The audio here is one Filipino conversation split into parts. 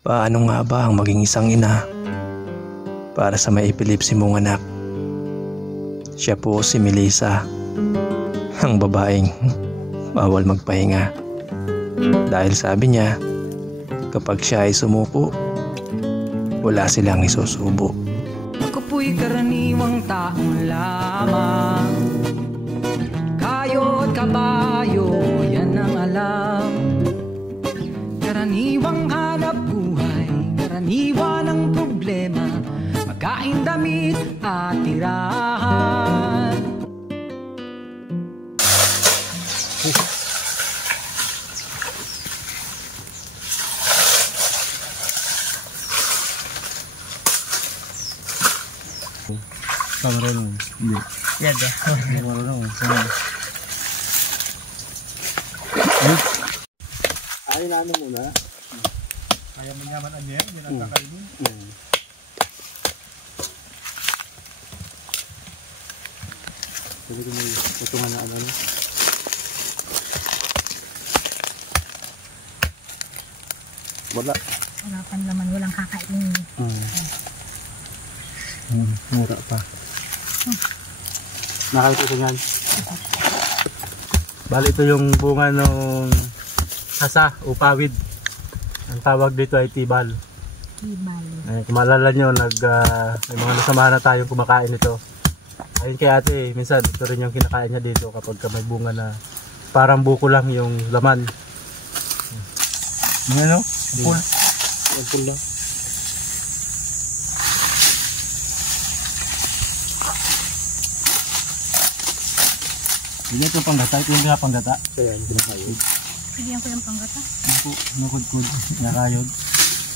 Paano nga ba ang maging isang ina para sa may epilepsy mong anak? Siya po si Melissa, ang babaeng bawal magpahinga. Dahil sabi niya, kapag siya ay sumuko, wala silang isusubo. Ako po'y karaniwang taong lamang, kayo't kabayo, yan ang alam. Karaniwang hanap buhay, karaniwan ang problema, magkain damit at tirahan. Marunong. Hindi. Yan ba? Hindi marunong. Ay, ano muna? Kaya manyaman ang yan, yan ang kakainin. Pwede ko may patungan na ano. Wala. Wala pang laman, walang kakainin. Mura pa. Nakita ko yan. Bali ito yung bunga ng hasa o pawid. Ang tawag dito ay tibal. Tibal. Kung maalala nyo, may mga nasamahan na tayong kumakain ito. Ayun kay ate, minsan ito rin yung kinakain niya dito kapag may bunga na parang buko lang yung laman. Ano? Ampul. Ampul lang. Hindi ito panggata, ito yung panggata. Kaya yung pinakayod. Bigyan ko yung panggata. Ako, nukod-kod, nakayod.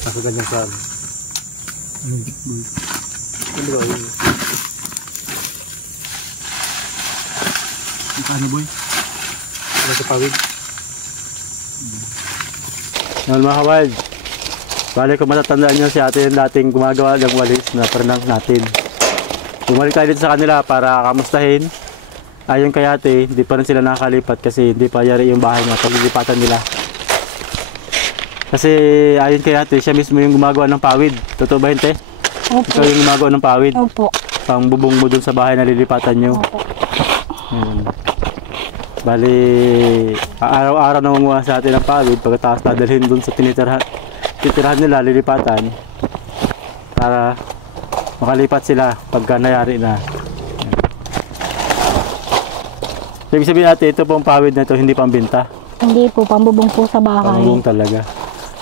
Ako ganyan sa ano. Ano ba yun? Ano boy? Ano sa pawid? Yan mga kawad. Bali kung matatandaan nyo si ate yung dating gumagawa ng walis na prank natin. Bumalik tayo dito sa kanila para kamustahin. Ayon kay ate, hindi pa rin sila nakakalipat kasi hindi pa yari yung bahay na paglilipatan nila. Kasi ayon kay ate, siya mismo yung gumagawa ng pawid. Totoo ba yun, te? Opo. Ikaw yung gumagawa ng pawid? Opo. Pang bubong mo dun sa bahay na lilipatan nyo. Opo. Bali, araw-araw nangunguha sa atin ng pawid pagkatapos dadalhin dun sa titirahan nila, lilipatan para makalipat sila pagka nayari na. Ibig sabihin natin, ito pong pawid na ito hindi pambinta. Hindi po, pambubong po sa bahay. Pambubong talaga.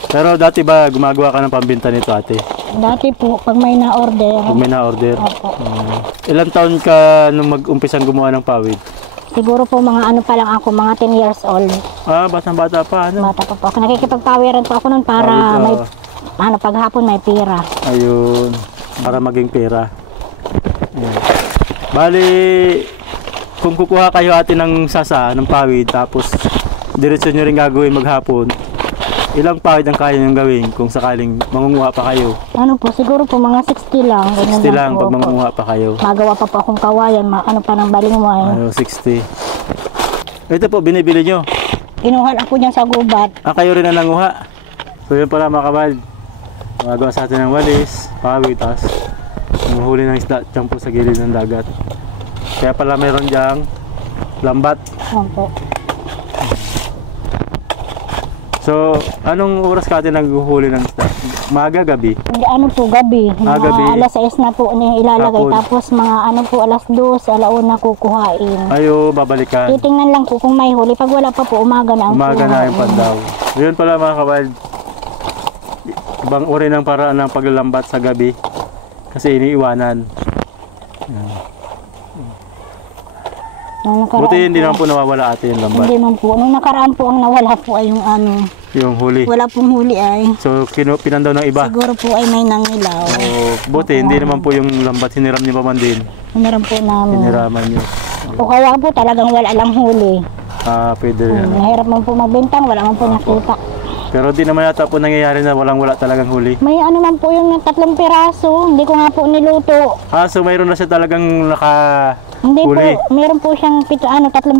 Pero dati ba gumagawa ka ng pambinta nito ate? Dati po, pag may na-order. Pag may na-order? Opo. Ilang taon ka nung mag-umpisang gumawa ng pawid? Siguro po mga ano pa lang ako, mga 10 years old. Ah, batang-bata pa, ano? Bata pa po ako. Nakikipagpawiran po ako nun para may, ano, paghapon may pira. Ayun, para maging pera. Ayan. Bali, kung kukuha kayo ate ng sasa, ng pawid, tapos diretso nyo rin gagawin maghapon, ilang pawid ang kaya nyo gawin kung sakaling mangunguha pa kayo? Ano po, siguro po mga 60 lang. 60 lang pag mangunguha pa kayo. Magawa pa po akong kawayan, ano pa ng balingway. Ano, 60. Ito po, binibili nyo. Kinuhan ako dyan sa gubat. Ah, kayo rin ang nanguha. So yun pala mga kabal, magawa sa atin ng walis, pawid, tapos huli ng isda dyan po sa gilid ng dagat. Kaya pala mayroon diyang lambat. Opo. So, anong oras ka atin naghuhuli ng isda? Maga, gabi? Hindi, ano po, gabi. Mga gabi. alas 6 na po ilalagay. Hapon. Tapos mga ano po, alas 2, alauna kukuhain. Ayo, babalikan. Titingnan lang po kung may huli. Pag wala pa po, umaga na ang Umaga na yung kuhain. pandaw. Yun pala mga kawild. Ibang uri ng paraan ng paglalambat sa gabi. Kasi iniiwanan. Nung nakaraan Buti hindi po, naman po nawawala ate yung lambat. Hindi man po. Nung nakaraan po ang nawala po ay yung ano. Yung huli. Wala pong huli ay. So, pinandaw ng iba. Siguro po ay may nangilaw. So, buti hindi naman po yung lambat hiniram niyo pa man din. Hiniram po namin. Hiniraman niyo. O kaya po talagang wala lang huli. Ah, pwede rin. Mahirap man po magbintang, wala man po nakita. Pero di naman yata po nangyayari na walang-wala talagang huli. May ano man po yung 3 piraso. Hindi ko nga po niluto. Ah, so mayroon na siya talagang Hindi huli. po, meron po siyang 3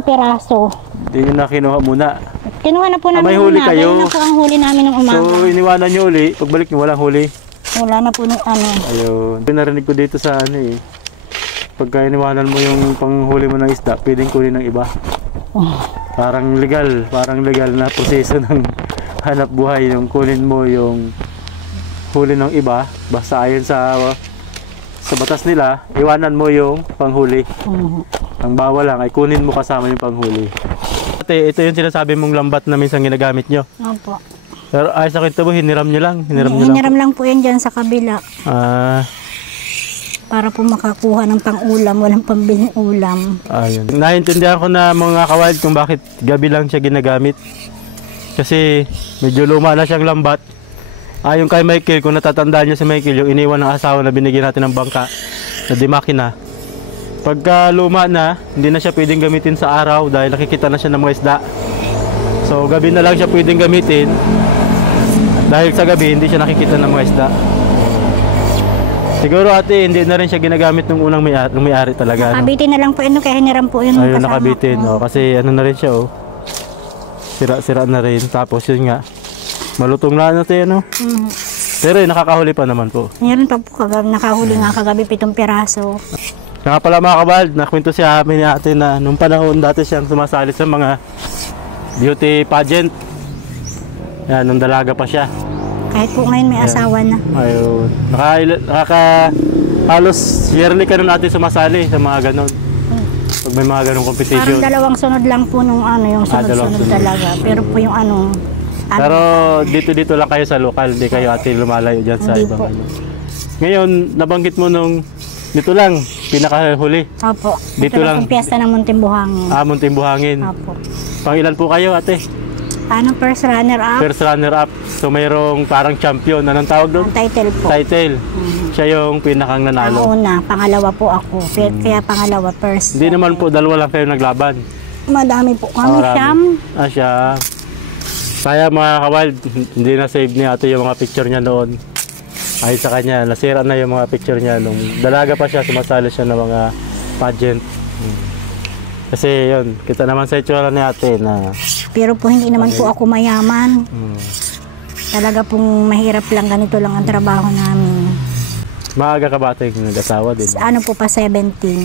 piraso. Hindi nyo na kinuha muna. Kinuha na po namin may huli kayo. Ganun na po ang huli namin ng umaga. So, iniwanan nyo uli. Pagbalik nyo, walang huli. Wala na po nung ano. Ayun. Pinarinig ko dito sa ano eh. Pagka iniwanan mo yung panghuli mo ng isda, pwedeng kunin ng iba. Parang legal na proseso ng hanap buhay. Yung kunin mo yung huli ng iba, basta ayon sa batas nila, iwanan mo yung panghuli. Ang bawal lang ay kunin mo kasama yung panghuli. Ate, ito yung sinasabi mong lambat na minsan ginagamit nyo. Opo. Pero ay sa kwento mo, hiniram nyo lang. Hiniram lang po yan dyan sa kabila. Ah, Para po makakuha ng pang-ulam, walang pambiling ulam. ayun. Naintindihan ko na mga kawild kung bakit gabi lang siya ginagamit. Kasi medyo luma na siyang lambat. Ayon kay Michael, kung natatandaan niyo si Michael, yung iniwan ng asawa na binigyan natin ng bangka na di makina. Pagka luma na, hindi na siya pwedeng gamitin sa araw dahil nakikita na siya ng mga isda. So gabi na lang siya pwedeng gamitin dahil sa gabi hindi siya nakikita ng mga isda. Siguro ate, hindi na rin siya ginagamit nung unang may-ari talaga. No? Nakabitin na lang po yun, kaya hiniram po yun. Ayun, kasama nakabitin. ko. Oh, kasi ano na rin siya, oh. Sira-sira na rin. Tapos yun nga, malutong na natin, ano. Pero nakakahuli pa naman po. Meron pa po kagabi, nakahuli nga kagabi 7 piraso. Nga pala mga kabald, nakwento siya amin ni ate na nung panahon dati siyang sumasali sa mga beauty pageant. Yan, nung dalaga pa siya. Kahit po ngayon may asawa na. Ayun. Halos yearly ka nun ate sumasali sa mga ganon. Pag may mga ganong competition. Parang dalawang sunod lang po nung ano, yung dalawang sunod sunod. talaga. Pero po yung ano, Pero dito lang kayo sa lokal, hindi kayo ate lumalayo dyan sa Hindi ibang po. ano. Ngayon, nabanggit mo nung dito lang, pinakahuli. opo. Dito Ito lang. lang. Piyesta ng Muntinbuhangin. Munting buhangin. Opo. Pangilan po kayo ate? Ano, first runner-up? First runner up. So mayroong parang champion. Anong tawag doon? Ang title po. Title. Siya yung pinakang Ang nanalo. una, pangalawa po ako. Kaya pangalawa, first. Hindi naman po, dalawa lang kayo naglaban. Madami po kami, Marami. Siyam. Siya. Kaya mga kawild, hindi na save ni ate yung mga picture niya noon. Ay sa kanya, nasira na yung mga picture niya. Nung dalaga pa siya, sumasali siya ng mga pageant. Kasi yun, kita naman sa itsura ni ate na Pero po hindi naman po ako mayaman. Talaga pong mahirap lang, ganito lang ang trabaho namin. maaga ka ba ate nag-asawa din? Ano po pa 17.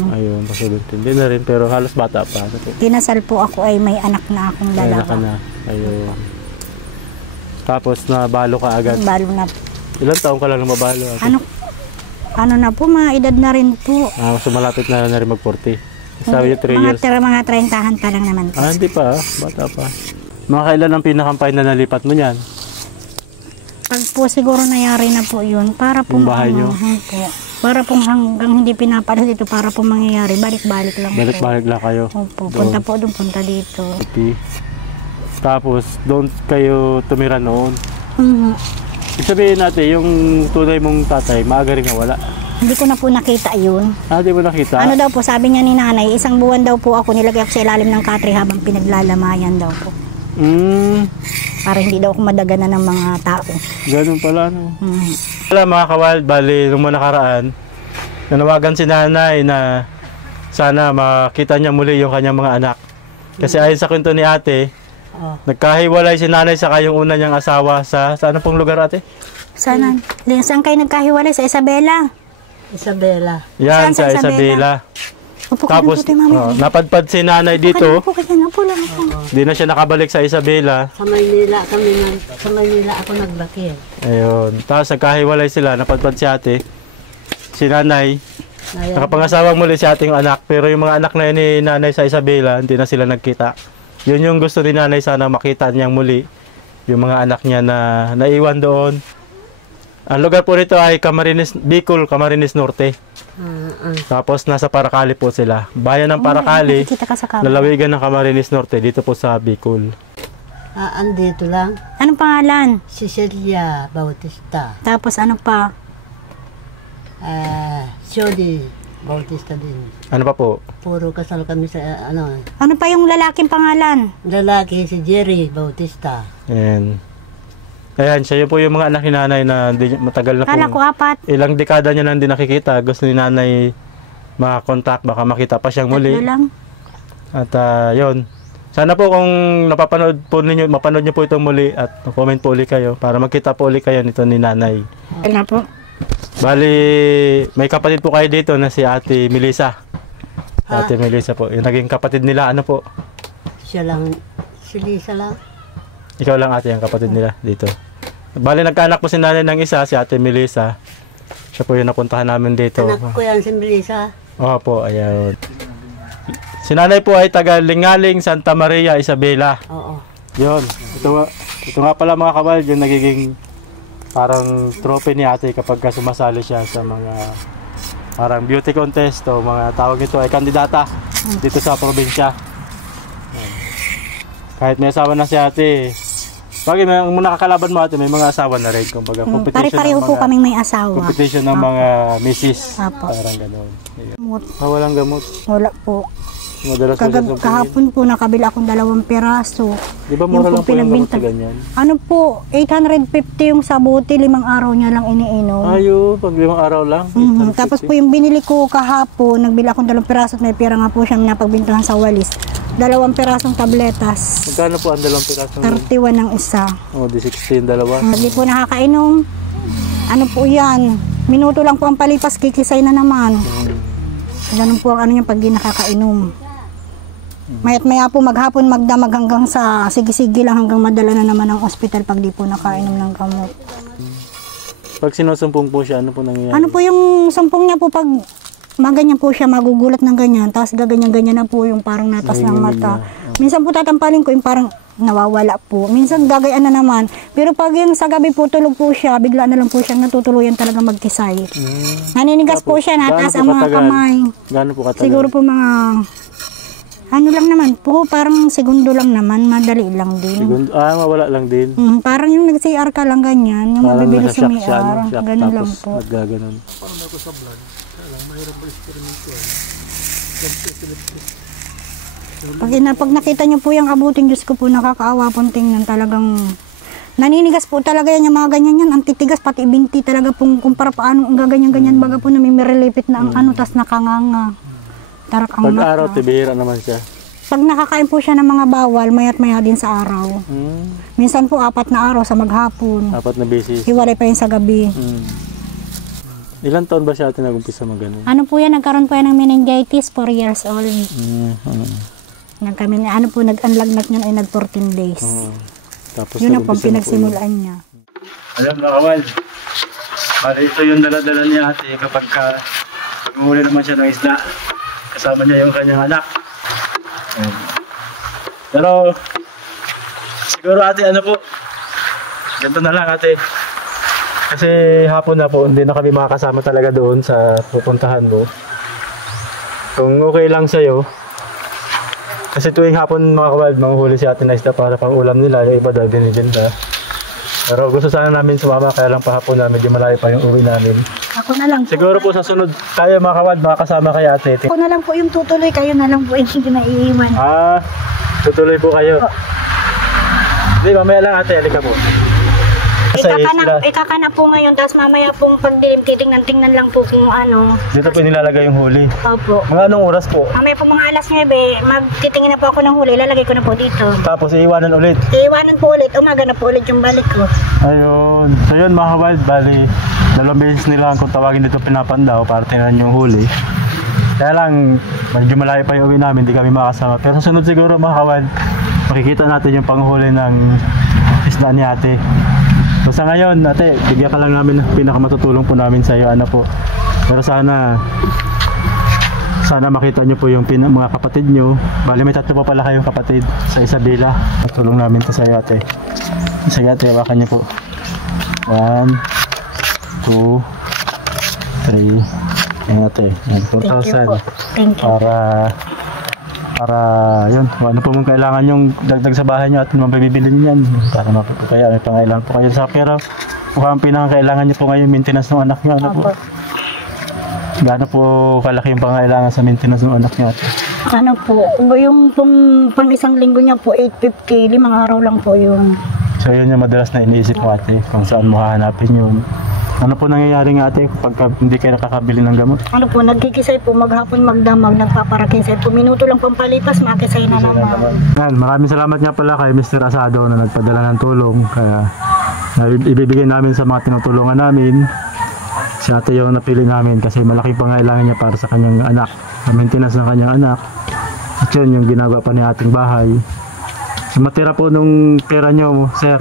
Ayun, pasulot hindi na rin, pero halos bata pa. Ano po? Kinasal po ako ay may anak na akong Ay, naka dalawa. na. Ayun. Tapos nabalo ka agad. Balo na. Ilang taon ka lang mabalo? Ate? Ano na po, mga edad na rin po. So malapit na rin mag-40. Sabi niyo 3 years. Mga 30-han pa lang naman po. Hindi pa, bata pa. Mga kailan ang pinakampay na nalipat mo niyan? Pag po siguro nangyari na po yun, para po Yung bahay niyo? po. Para po hanggang hindi pinapalas dito, para po mangyayari, balik-balik lang po. Balik-balik lang kayo. Opo, Doon. punta po doon, punta dito. Okay. Tapos doon kayo tumira noon. Ibig sabihin natin, yung tunay mong tatay, maaga rin nawala. Hindi ko na po nakita yun. Di mo nakita? Ano daw po, sabi niya ni nanay, 1 buwan daw po ako nilagay ako sa ilalim ng katre habang pinaglalamayan daw po. Para hindi daw ako madaganan ng mga tao. Ganun pala, no? Wala mga kawild, bali, nung mga nakaraan, nanawagan si nanay na sana makita niya muli yung kanyang mga anak. Kasi ayon sa kwento ni ate, nagkahiwalay si nanay sa yung una niyang asawa sa ano pong lugar ate? Sana, saan kayo nagkahiwalay? Sa Isabela? Isabela. Yan, Saan sa sa Isabela. Upo ka Tapos, lang po, mami. napadpad si nanay dito, Upo ka dyan, upo lang ako. di na siya nakabalik sa Isabela. Sa Maynila ako naglaki. Ayun. Tapos nagkahiwalay sila, napadpad si ate, si nanay, nakapangasawang muli si ating anak, pero yung mga anak na yun ni nanay sa Isabela, hindi na sila nagkita. Yun yung gusto ni nanay, sana makita niyang muli yung mga anak niya na naiwan doon. Ang lugar po nito ay Bicol, Camarines Norte. Tapos nasa Paracali po sila. Bayan ng Paracali, Nakikita ka sa camera. lalawigan ng Camarines Norte, dito po sa Bicol. Andito lang. Anong pangalan? Cecilia Bautista. Tapos ano pa? Jody Bautista din. Ano pa po? Puro kasal kami sa Ano pa yung lalaking pangalan? lalaki si Jerry Bautista. Ayan. Ayan, siya po yung mga anak ni nanay na matagal na Kala ko po. 4. Ilang dekada niya nang di nakikita. Gusto ni nanay makakontak, baka makita pa siyang muli. Tatlo lang. At yun, Sana po kung napapanood po ninyo, mapanood nyo po itong muli at comment po ulit kayo para magkita po ulit kayo nito ni nanay. Ay nga po. Bali, may kapatid po kayo dito na si Ate Melissa. Ate Melissa po. Yung naging kapatid nila, ano po? Siya lang, si Lisa lang. Ikaw lang ate, ang kapatid nila dito. Bali, nagkaanak po si nanay ng isa, si Ate Melissa. Siya po yung napuntahan namin dito. Anak ko yan si Melissa. Oo po, ayun. Si nanay po ay taga Lingaling, Santa Maria, Isabela. Oo. Yun. Ito nga pala mga kabal, yung nagiging parang trophy ni ate kapag sumasali siya sa mga parang beauty contest o mga tawag nito ay kandidata dito sa probinsya. Kahit may asawa na si ate, bagay may nakakalaban mo ate, may mga asawa na rin. Kumbaga, competition Pare-pareho po kaming may asawa. competition ng mga misis. Apo. Parang gano'n. Gamot. Walang gamot. Wala po. Madalas Kahapon po nakabila akong 2 piraso. Di ba mura lang po yung gamot sa ganyan? Ano po, 850 yung sa bote, 5 araw niya lang iniinom. Ayo, pag 5 araw lang. Tapos po yung binili ko kahapon, nagbili akong 2 piraso at may pera nga po siya napagbintahan sa walis. 2 pirasong tabletas. Magkano po ang 2 pirasong? 31 ang isa. Oh, di 16, dalawa. Hindi po nakakainom. Ano po yan? Minuto lang po ang palipas, kikisay na naman. Ganun po ang ano niya pag di nakakainom. Mayat maya po maghapon magdamag hanggang sa sige-sige lang hanggang madala na naman ang ospital pag di po nakainom ng gamot. Pag sinusumpong po siya, ano po nangyayari? Ano po yung sumpong niya po pag maganyan po siya, magugulat ng ganyan, tapos gaganyan-ganyan na po yung parang natas ng mata. Minsan po tatampalin ko yung parang nawawala po. Minsan gagayaan na naman. Pero pag yung sa gabi po tulog po siya, bigla na lang po siya natutuluyan talaga magkisay. Naninigas po siya, nataas ang mga kamay. Gaano po katagal? Siguro po mga ano lang naman po, parang segundo lang naman, madali lang din. Segundo, mawala lang din. Parang yung nag-CR ka lang ganyan, yung Parang mabibilis nasa shock siya, sumiar, no? Shock, ganun lang tapos po. naggaganon. Pag nakita niyo po yung abuting Diyos ko po, nakakaawa pong tingnan talagang naninigas po talaga yan, yung mga ganyan yan, ang titigas, pati ibinti talaga pong kumpara paano ang gaganyan-ganyan, baga po namimirelipit na ang ano, tas nakanganga. Tarak ang Pag mata. araw, tibihira naman siya. Pag nakakain po siya ng mga bawal, mayat maya din sa araw. Minsan po 4 na araw sa maghapon. 4 na beses. Hiwalay pa yun sa gabi. Ilan taon ba siya ate nag-umpisa mag-ganon? Ano po yan, nagkaroon po yan ng meningitis, 4 years old. Ano po, nag-unlagnat niyan ay nag 14 days. Tapos Yun ang po nag-umpisa na po pinagsimulaan niya. Ayan mga kawal. Bali ito yung dala-dala niya ate kapag pag-uhuli naman siya ng isda. Kasama niya yung kanyang anak. Ayan. Pero siguro ate ano po, ganito na lang ate. Kasi hapon na po, hindi na kami makakasama talaga doon sa pupuntahan mo. Kung okay lang sa'yo, kasi tuwing hapon mga kawal, manguhuli si ate na isda para pang ulam nila, yung iba daw binibinta. Pero gusto sana namin sumama, kaya lang pahapon na medyo malayo pa yung uwi namin. Ako na lang po. Siguro po sa sunod tayo mga kawal, makakasama kay ate. Ako na lang po yung tutuloy, kayo na lang po hindi na iiwan. Tutuloy po kayo. Hindi, mamaya lang ate, halika po. Ikakanak po ngayon, tapos mamaya pong pagdilim, titingnan-tingnan lang po kung ano. Dito po nilalagay yung huli. Opo. Mga anong oras po? Mamaya po mga alas 9, magtitingin na po ako ng huli, ilalagay ko na po dito. Tapos iiwanan ulit. Iiwanan po ulit, umaga na po ulit yung balik ko. Ayun. So yun mga kawal, bali, 2 beses nila kung tawagin dito pinapandaw para tingnan yung huli. Kaya lang, medyo malayo pa yung uwi namin, hindi kami makasama. Pero sa sunod siguro mga kawal, makikita natin yung panghuli ng isda ni ate. So sa ngayon, ate, bigyan ka lang namin ng pinakamatutulong po namin sa iyo, ano po. Pero sana makita nyo po yung mga kapatid nyo. Bali may 3 pa pala kayong kapatid sa Isabela. Matulong namin to sa iyo, ate. Sige ate, hawakan nyo po. 1, 2, 3. Ayan ate, 4,000. Thank you. Para yun, ano po mong kailangan yung dagdag sa bahay nyo at mabibili nyo yan. Para kaya may pangailangan po kayo sa pera. Mukhang pinakakailangan nyo po ngayon maintenance ng anak nyo. Ano po? Gaano po kalaki yung pangailangan sa maintenance ng anak nyo? Ano po, yung pang isang linggo niya po, 850, 5 araw lang po yun. So yun yung madalas na iniisip mo ate, kung saan mo hahanapin yun. Ano po nangyayari nga ate pagka hindi kayo nakakabili ng gamot? Ano po, nagkikisay po, maghapon magdamag, nagpaparakisay po. Minuto lang pong palipas, makisay na naman. Yan, maraming salamat nga pala kay Mr. Asado na nagpadala ng tulong. Kaya ibibigay namin sa mga tinutulungan namin. Si ate yung napili namin kasi malaki pangailangan niya para sa kanyang anak. Sa maintenance ng kanyang anak. At yun yung ginagawa pa ni ating bahay. So matira po nung pera nyo, sir.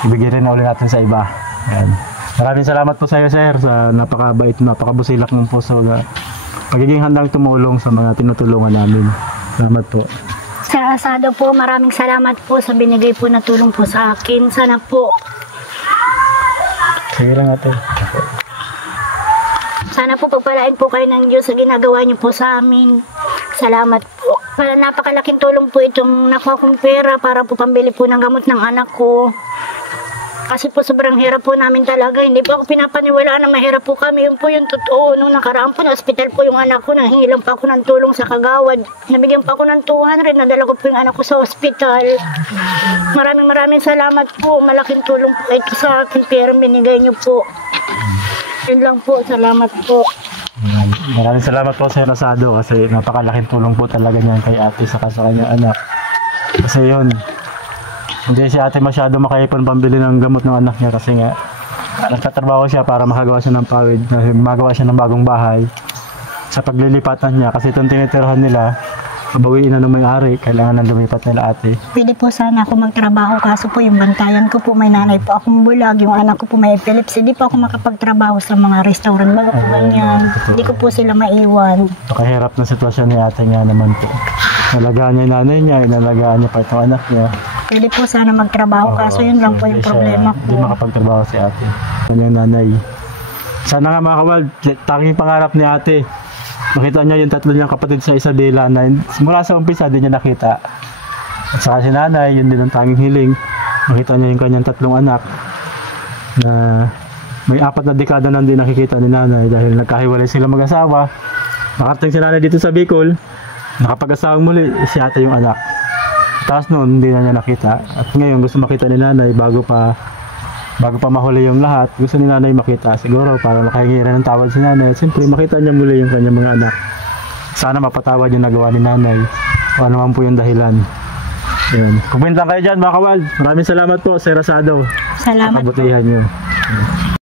Ibigay rin na ulit natin sa iba. Yan. Maraming salamat po sa iyo, sir, sa napakabait, napakabusilak ng puso na pagiging handang tumulong sa mga tinutulungan namin. Salamat po. Sir Asado po, maraming salamat po sa binigay po na tulong po sa akin. Sana po, Sige lang ate. sana po pagpalain po kayo ng Diyos sa ginagawa niyo po sa amin. Salamat po. Napakalaking tulong po itong nakuha kong pera para po pambili po ng gamot ng anak ko. Kasi po sobrang hirap po namin talaga. Hindi po ako pinapaniwalaan na mahirap po kami. Yun po yung totoo. Nung nakaraan po na hospital po yung anak ko, nanghingi lang pa ako ng tulong sa kagawad. Nabigyan pa ako ng 200, nadala ko po yung anak ko sa hospital. Maraming salamat po. Malaking tulong po ito sa akin. Pero binigay niyo po. Yun lang po. Salamat po. Maraming salamat po sa Asado kasi napakalaking tulong po talaga niyan kay ate saka sa kanyang anak. Kasi yun, hindi si ate masyado makaipon pambili ng gamot ng anak niya kasi nga nagtatrabaho siya para makagawa siya ng pawid, magawa siya ng bagong bahay sa paglilipatan niya kasi itong tinitirahan nila mabawiin na ng may-ari, kailangan na lumipat nila ate. Pwede po sana ako magtrabaho kaso po yung bantayan ko po may nanay po akong bulag, yung anak ko po may epilepsy, di po ako makapagtrabaho sa mga restaurant, mga po ganyan. Hindi ko po sila maiwan. Kahirap na sitwasyon ni ate nga naman po. Nalagaan niya yung nanay niya, inalagaan niya pa itong anak niya. Pwede po sana magtrabaho kaso yun lang po yung problema Hindi ko. makapagtrabaho si ate. Yan yung nanay. Sana nga mga kawal, tanging pangarap ni ate. Nakita niya yung tatlo niyang kapatid sa Isabela na mula sa umpisa din niya nakita. At saka si nanay, yun din ang tanging hiling. Nakita niya yung kanyang tatlong anak na may 4 na dekada nang din nakikita ni nanay dahil nagkahiwalay sila mag-asawa. Nakarating si nanay dito sa Bicol, nakapag-asawang muli, si ate yung anak. Tapos noon, hindi na niya nakita. At ngayon gusto makita ni nanay bago pa mahuli yung lahat, gusto ni nanay makita siguro para makahingi rin ng tawad si nanay at siyempre makita niya muli yung kanyang mga anak. Sana mapatawad yung nagawa ni nanay o ano man po yung dahilan. Yun. Comment lang kayo dyan mga kawal. Maraming salamat po, Sir Asado. Salamat po. Kabutihan nyo.